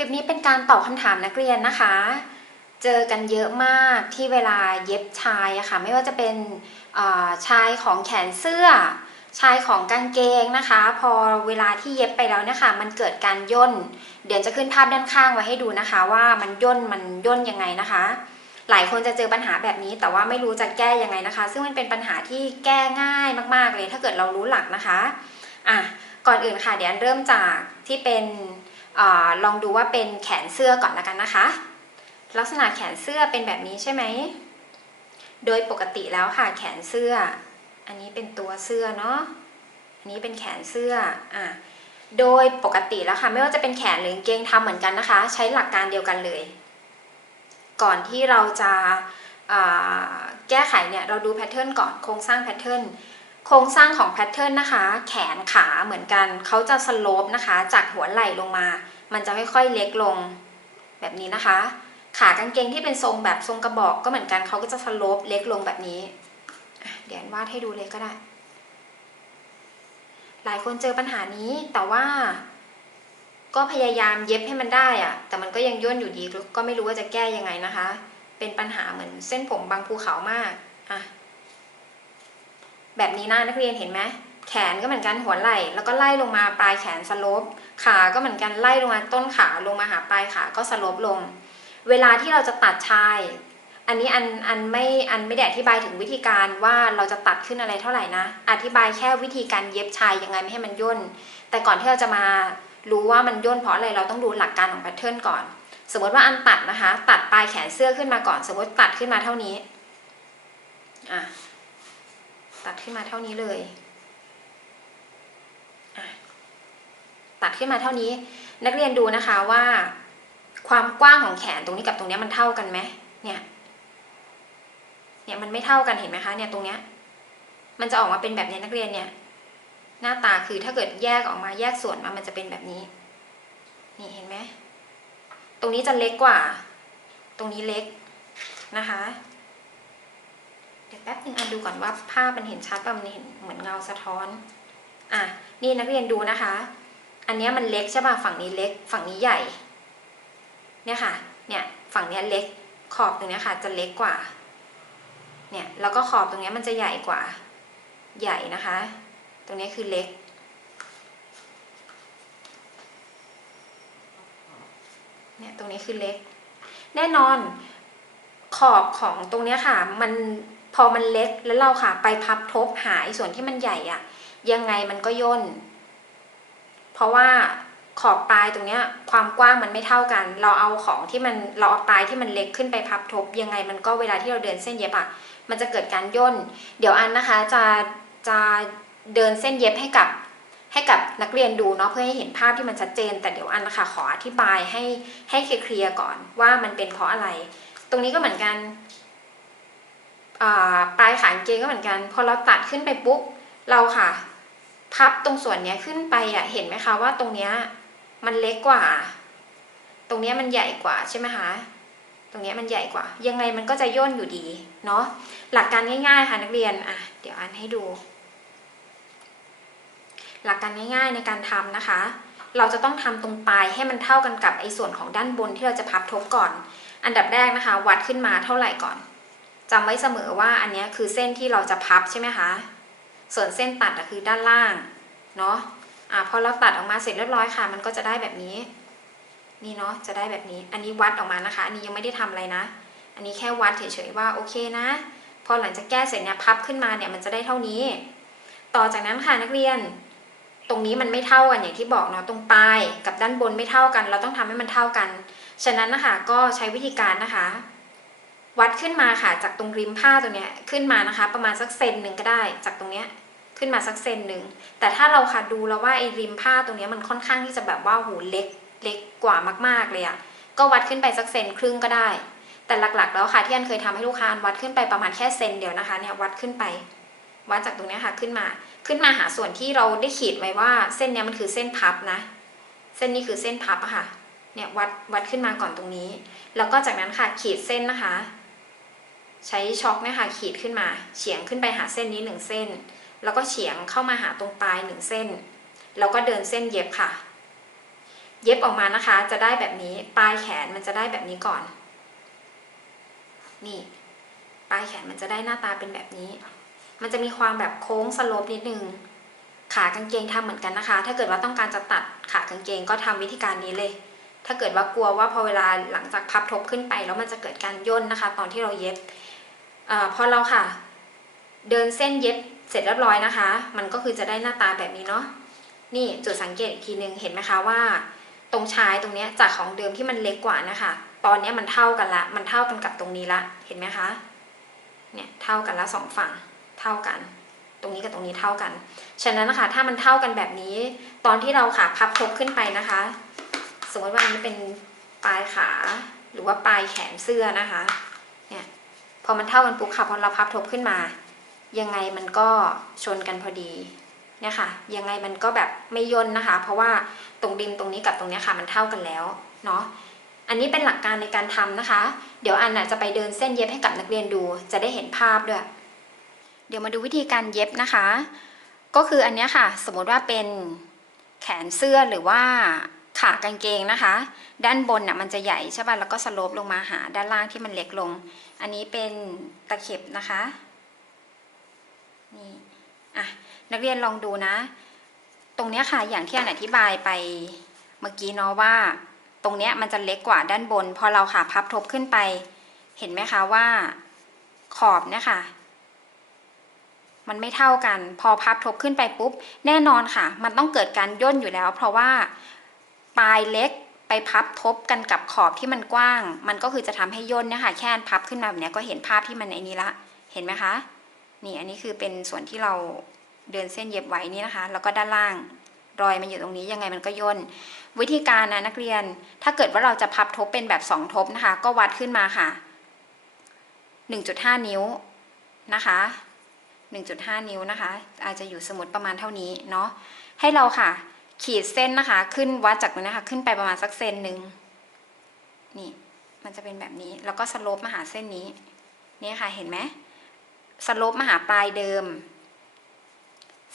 ลิปนี้เป็นการตอบคำถามนักเรียนนะคะ เจอกันเยอะมากที่เวลาเย็บชายอะค่ะ ไม่ว่าจะเป็นชายของแขนเสื้อ ชายของกางเกงนะคะ พอเวลาที่เย็บไปแล้วนี่ยค่ะมันเกิดการย่น เดี๋ยวจะขึ้นภาพด้านข้างไว้ให้ดูนะคะ ว่ามันย่นมันย่นยังไงนะคะ หลายคนจะเจอปัญหาแบบนี้ แต่ว่าไม่รู้จะแก้ยังไงนะคะ ซึ่งมันเป็นปัญหาที่แก้ง่ายมาก ๆเลย ถ้าเกิดเรารู้หลักนะคะอะก่อนอื่นค่ะเดี๋ยวเริ่มจากที่เป็น อลองดูว่าเป็นแขนเสื้อก่อนละกันนะคะ ลักษณะแขนเสื้อเป็นแบบนี้ใช่ไหม โดยปกติแล้วค่ะแขนเสื้อ อันนี้เป็นตัวเสื้อเนาะ อันนี้เป็นแขนเสื้อ อะ โดยปกติแล้วค่ะไม่ว่าจะเป็นแขนหรือกางเกงทำเหมือนกันนะคะ ใช้หลักการเดียวกันเลย ก่อนที่เราจะแก้ไขเนี่ยเราดูแพทเทิร์นก่อนโครงสร้างแพทเทิร์น โครงสร้างของแพทเทิร์นนะคะ แขนขาเหมือนกันเขาจะสโลปนะคะ จากหัวไหล่ลงมา มันจะค่อยๆเล็กลง แบบนี้นะคะ ขากางเกงที่เป็นทรงแบบทรงกระบอกก็เหมือนกันเขาก็จะสโลปเล็กลงแบบนี้เดี๋ยววาดให้ดูเลยก็ได้ หลายคนเจอปัญหานี้แต่ว่า ก็พยายามเย็บให้มันได้อะแต่มันก็ยังย่นอยู่ดีก็ไม่รู้ว่าจะแก้ยังไงนะคะ เป็นปัญหาเหมือนเส้นผมบางภูเขามากอะ แบบนี้นะนักเรียนเห็นไหมแขนก็เหมือนกันหัวไหล่แล้วก็ไล่ลงมาปลายแขนสโลปขาก็เหมือนกันไล่ลงมาต้นขาลงมาหาปลายขาก็สโลปลง เวลาที่เราจะตัดชาย อันนี้อันอันไม่อันไม่ได้อธิบายถึงวิธีการว่าเราจะตัดขึ้นอะไรเท่าไหร่นะ อธิบายแค่วิธีการเย็บชายยังไงไม่ให้มันย่น แต่ก่อนที่เราจะมารู้ว่ามันย่นเพราะอะไรเราต้องดูหลักการของแพทเทิร์นก่อน สมมติว่าอันตัดนะคะ ตัดปลายแขนเสื้อขึ้นมาก่อน สมมติตัดขึ้นมาเท่านี้อะ ตัดขึ้นมาเท่านี้เลยตัดขึ้นมาเท่านี้ นักเรียนดูนะคะว่า ความกว้างของแขนตรงนี้กับตรงเนี้ยมันเท่ากันไหมเนี่ย เนี่ยมันไม่เท่ากันเห็นไหมคะ เนี่ยตรงเนี้ย มันจะออกมาเป็นแบบนี้นักเรียนเนี่ย หน้าตาคือถ้าเกิดแยกออกมาแยกส่วนมามันจะเป็นแบบนี้ นี่เห็นไหมตรงนี้จะเล็กกว่า ตรงนี้เล็กนะคะ เดี๋ยวแป๊บนึงอันดูก่อนว่าภาพมันเห็นชัดป่ะมันเห็นเหมือนเงาสะท้อน อะ นี่นักเรียนดูนะคะ อันนี้มันเล็กใช่ป่ะ ฝั่งนี้เล็ก ฝั่งนี้ใหญ่ เนี่ยค่ะ เนี่ย ฝั่งนี้เล็ก ขอบตรงนี้ค่ะ จะเล็กกว่า เนี่ย แล้วก็ขอบตรงนี้มันจะใหญ่กว่า ใหญ่นะคะ ตรงนี้คือเล็ก เนี่ย ตรงนี้คือเล็ก แน่นอนขอบของตรงนี้ค่ะ มัน พอมันเล็กแล้วเราค่ะ ไปพับทบหายส่วนที่มันใหญ่อะยังไงมันก็ย่น เพราะว่าขอบปลายตรงเนี้ย ความกว้างมันไม่เท่ากัน เราเอาของที่มันเราเอาปลายที่มันเล็กขึ้นไปพับทบ ยังไงมันก็เวลาที่เราเดินเส้นเย็บอะมันจะเกิดการย่น เดี๋ยวอันนะคะจะจะเดินเส้นเย็บให้กับให้กับนักเรียนดูเนาะเพื่อให้เห็นภาพที่มันชัดเจน แต่เดี๋ยวอันนะคะขออธิบายให้ให้เคลียร์ก่อนว่ามันเป็นเพราะอะไร ตรงนี้ก็เหมือนกัน ปลายขากางเกงก็เหมือนกัน พอเราตัดขึ้นไปปุ๊บเราค่ะ พับตรงส่วนเนี้ยขึ้นไปอะเห็นไหมคะว่าตรงเนี้ยมันเล็กกว่า ตรงเนี้ยมันใหญ่กว่าใช่ไหมคะตรงเนี้ยมันใหญ่กว่า ยังไงมันก็จะย่นอยู่ดีเนาะหลักการง่ายๆค่ะนักเรียนอะเดี๋ยวอันให้ดู หลักการง่ายๆในการทำนะคะ เราจะต้องทำตรงปลายให้มันเท่ากันกับไอ้ส่วนของด้านบนที่เราจะพับทบก่อน อันดับแรกนะคะ วัดขึ้นมาเท่าไหร่ก่อน จำไว้เสมอว่าอันนี้คือเส้นที่เราจะพับใช่ไหมคะ ส่วนเส้นตัดคือด้านล่างเนาะอะพอเราตัดออกมาเสร็จเรียบร้อยค่ะ มันก็จะได้แบบนี้ นี่เนาะจะได้แบบนี้ อันนี้วัดออกมานะคะ อันนี้ยังไม่ได้ทำอะไรนะ อันนี้แค่วัดเฉยๆว่าโอเคนะ พอหลังจากแก้เสร็จเนี่ยพับขึ้นมาเนี่ยมันจะได้เท่านี้ ต่อจากนั้นค่ะนักเรียน ตรงนี้มันไม่เท่ากันอย่างที่บอกเนาะตรงปลายกับด้านบนไม่เท่ากัน เราต้องทำให้มันเท่ากัน ฉะนั้นนะคะก็ใช้วิธีการนะคะ วัดขึ้นมาค่ะจากตรงริมผ้าตรงเนี้ยขึ้นมานะคะ ประมาณสักเซนหนึ่งก็ได้ จากตรงเนี้ยขึ้นมาสักเซนหนึ่งแต่ถ้าเราค่ะดูแล้วว่าไอ้ริมผ้าตรงเนี้ยมันค่อนข้างที่จะแบบว่าหูเล็กเล็กกว่ามากๆเลยอะ่ะก็วัดขึ้นไปสักเซนครึ่งก็ได้ แต่หลักๆ แล้วค่ะที่อันเคยทำให้ลูกค้าวัดขึ้นไปประมาณแค่เซนเดียวนะคะเนี่ยวัดขึ้นไป วัดจากตรงเนี้ยค่ะขึ้นมาขึ้นมาหาส่วนที่เราได้ขีดไว้ว่าเส้นเนี้ยมันคือเส้นพับนะ เส้นนี้คือเส้นพับอะค่ะเนี่ยวัดวัดขึ้นมาก่อนตรงนี้ แล้วก็จากนั้นค่ะขีดเส้นนะคะ ใช้ช็อคเนี่ยค่ะขีดขึ้นมา เฉียงขึ้นไปหาเส้นนี้หนึ่งเส้น แล้วก็เฉียงเข้ามาหาตรงปลายหนึ่งเส้น แล้วก็เดินเส้นเย็บค่ะ เย็บออกมานะคะ จะได้แบบนี้ปลายแขนมันจะได้แบบนี้ก่อน นี่ ปลายแขนมันจะได้หน้าตาเป็นแบบนี้ มันจะมีความแบบโค้งสโลปนิดนึงขากางเกงทำเหมือนกันนะคะ ถ้าเกิดว่าต้องการจะตัดขากางเกงก็ทำวิธีการนี้เลย ถ้าเกิดว่ากลัวว่าพอเวลาหลังจากพับทบขึ้นไป แล้วมันจะเกิดการย่นนะคะ ตอนที่เราเย็บ อพอเราค่ะ เดินเส้นเย็บเสร็จเรียบร้อยนะคะ มันก็คือจะได้หน้าตาแบบนี้เนาะนี่จุดสังเกตอีกทีนึงเห็นไหมคะว่า ตรงชายตรงเนี้ยจากของเดิมที่มันเล็กกว่านะคะ ตอนเนี้ยมันเท่ากันละ มันเท่ากันกับตรงนี้ละเห็นไหมคะเนี่ยเท่ากันละสองฝั่งเท่ากัน ตรงนี้กับตรงนี้เท่ากัน ฉะนั้นนะคะ ถ้ามันเท่ากันแบบนี้ ตอนที่เราขาพับทบขึ้นไปนะคะ สมมติว่านี้เป็นปลายขาหรือว่าปลายแขนเสื้อนะคะ พอมันเท่ากันปุ๊บค่ะพอเราพับทบขึ้นมา ยังไงมันก็ชนกันพอดีเนี่ยค่ะ ยังไงมันก็แบบไม่ย่นนะคะ เพราะว่าตรงริมตรงนี้กับตรงนี้ค่ะมันเท่ากันแล้วเนาะอันนี้เป็นหลักการในการทำนะคะ เดี๋ยวอันน่ะจะไปเดินเส้นเย็บให้กับนักเรียนดู จะได้เห็นภาพด้วย เดี๋ยวมาดูวิธีการเย็บนะคะ ก็คืออันนี้ค่ะ สมมติว่าเป็นแขนเสื้อหรือว่า ขากางเกงนะคะ ด้านบนน่ะมันจะใหญ่ใช่ป่ะแล้วก็สโลปลงมาหาด้านล่างที่มันเล็กลง อันนี้เป็นตะเข็บนะคะนี่อะนักเรียนลองดูนะ ตรงเนี้ยค่ะอย่างที่อันอธิบายไปเมื่อกี้เนาะว่า ตรงเนี้ยมันจะเล็กกว่าด้านบน พอเราค่ะพับทบขึ้นไป เห็นไหมคะว่าขอบเนี่ยค่ะมันไม่เท่ากัน พอพับทบขึ้นไปปุ๊บ แน่นอนค่ะ มันต้องเกิดการย่นอยู่แล้ว เพราะว่า ปลายเล็กไปพับทบกันกับขอบที่มันกว้าง มันก็คือจะทำให้ย่นเนี่ยค่ะแค่พับขึ้นมาแบบนี้ก็เห็นภาพที่มันไอ้นี้ละ เห็นไหมคะ นี่อันนี้คือเป็นส่วนที่เราเดินเส้นเย็บไว้นี่นะคะ แล้วก็ด้านล่างรอยมันอยู่ตรงนี้ยังไงมันก็ย่น วิธีการนะนักเรียน ถ้าเกิดว่าเราจะพับทบเป็นแบบสองทบนะคะ ก็วัดขึ้นมาค่ะ 1.5 นิ้วนะคะ 1.5 นิ้วนะคะ อาจจะอยู่สมุดประมาณเท่านี้เนาะ ให้เราค่ะ ขีดเส้นนะคะ ขึ้นวัดจากตรงนี้ค่ะขึ้นไปประมาณสักเซนหนึ่งนี่มันจะเป็นแบบนี้ แล้วก็สโลปมาหาเส้นนี้ นี่ค่ะเห็นไหมสโลปมาหาปลายเดิม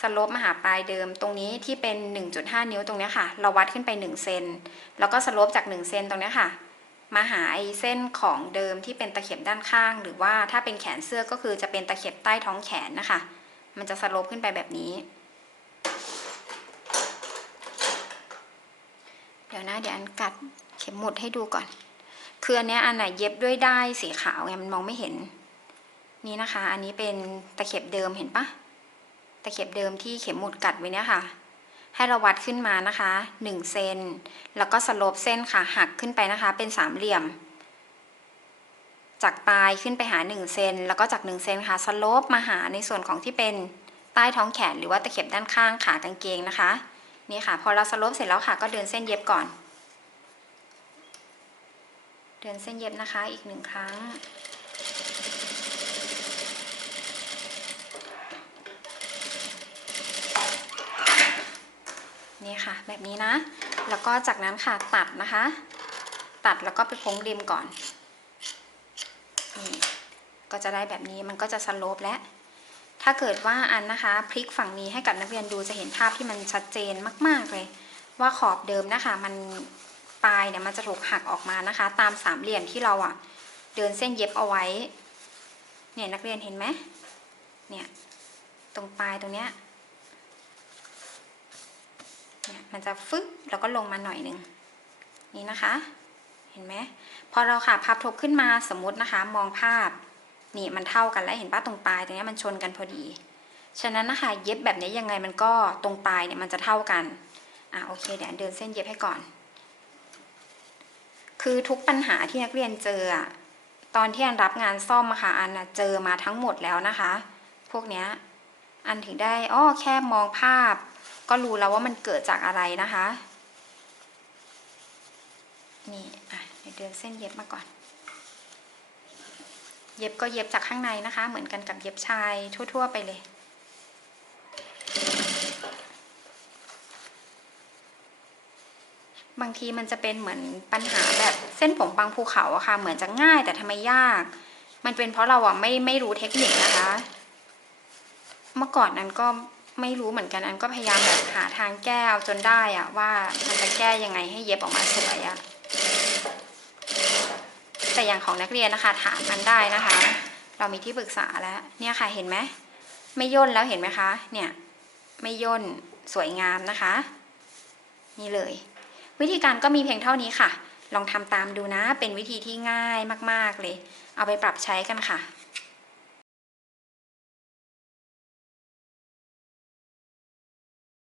สโลปมาหาปลายเดิม ตรงนี้ที่เป็น 1.5 นิ้วตรงนี้ค่ะ เราวัดขึ้นไป1เซนแล้วก็สโลปจาก1เซนตรงนี้ค่ะ มาหาไอ้เส้นของเดิมที่เป็นตะเข็บด้านข้าง หรือว่าถ้าเป็นแขนเสื้อก็คือจะเป็นตะเข็บใต้ท้องแขนนะคะ มันจะสโลปขึ้นไปแบบนี้ ดี๋ยวนะเดี๋ยวอันกัดเข็มหมุดให้ดูก่อน คืออันเนี้ยอันไหนเย็บด้วยได้ายสีขาวไงมันมองไม่เห็น นี่นะคะ อันนี้เป็นตะเข็บเดิมเห็นปะตะเข็บเดิมที่เข็มหมุดกัดไว้เนี่ยค่ะ ให้เราวัดขึ้นมานะคะ1เซนแล้วก็สโลปเส้นค่ะหักขึ้นไปนะคะ เป็นสามเหลี่ยม จากปลายขึ้นไปหา1เซนแล้วก็จาก1เซนค่ะสโลปมาหาในส่วนของที่เป็นใต้ท้องแขนหรือว่าตะเข็บด้านข้างขากางเกงนะคะ นี่ค่ะ พอเราสโลปเสร็จแล้วค่ะ ก็เดินเส้นเย็บก่อน เดินเส้นเย็บนะคะอีกหนึ่งครั้ง นี่ค่ะ แบบนี้นะ แล้วก็จากนั้นค่ะตัดนะคะ ตัดแล้วก็ไปโค้งริมก่อนนี่ก็จะได้แบบนี้มันก็จะสโลปแล้ว ถ้าเกิดว่าอันนะคะพลิกฝั่งนี้ให้กับนักเรียนดูจะเห็นภาพที่มันชัดเจนมาก ๆเลย ว่าขอบเดิมนะคะ มันปลายเนี่ยมันจะถูกหักออกมานะคะ ตามสามเหลี่ยมที่เราอะ่ะ เดินเส้นเย็บเอาไว้ เนี่ยนักเรียนเห็นไหมเนี่ยตรงปลายตรงเนี้ยเนี่ยมันจะฟึบแล้วก็ลงมาหน่อยหนึ่งนี่นะคะ เห็นไหมพอเราค่ะพับทบขึ้นมาสมมตินะคะ มองภาพ นี่มันเท่ากันแล้วเห็นป้าตรงปลายตรงนี้มันชนกันพอดี ฉะนั้นนะคะเย็บแบบนี้ยังไงมันก็ตรงปลายเนี่ยมันจะเท่ากันอะโอเคเดี๋ยวเดินเส้นเย็บให้ก่อน คือทุกปัญหาที่นักเรียนเจอตอนที่อันรับงานซ่อมอะค่ะอันเจอมาทั้งหมดแล้วนะคะ พวกเนี้ยอันถึงได้อ้อแค่มองภาพ ก็รู้แล้วว่ามันเกิดจากอะไรนะคะนี่อะเดี๋ยวเดินเส้นเย็บมาก่อน เย็บก็เย็บจากข้างในนะคะ เหมือนกันกับเย็บชายทั่ว ๆ ไปเลย บางทีมันจะเป็นเหมือนปัญหาแบบเส้นผมบางภูเขาอะค่ะ เหมือนจะง่ายแต่ทำไมยาก มันเป็นเพราะเราอะไม่ไม่รู้เทคนิคนะคะ เมื่อก่อนนั้นก็ไม่รู้เหมือนกันอันก็พยายามแบบหาทางแก้เอาจนได้อะว่ามันจะแก้ยังไงให้เย็บออกมาสวยอะ แต่อย่างของนักเรียนนะคะ ถามมันได้นะคะ เรามีที่ปรึกษาแล้ว เนี่ยค่ะเห็นไหมไม่ย่นแล้วเห็นไหมคะ เนี่ยไม่ย่นสวยงามนะคะ นี่เลย วิธีการก็มีเพียงเท่านี้ค่ะ ลองทำตามดูนะ เป็นวิธีที่ง่ายมาก ๆเลย เอาไปปรับใช้กันค่ะ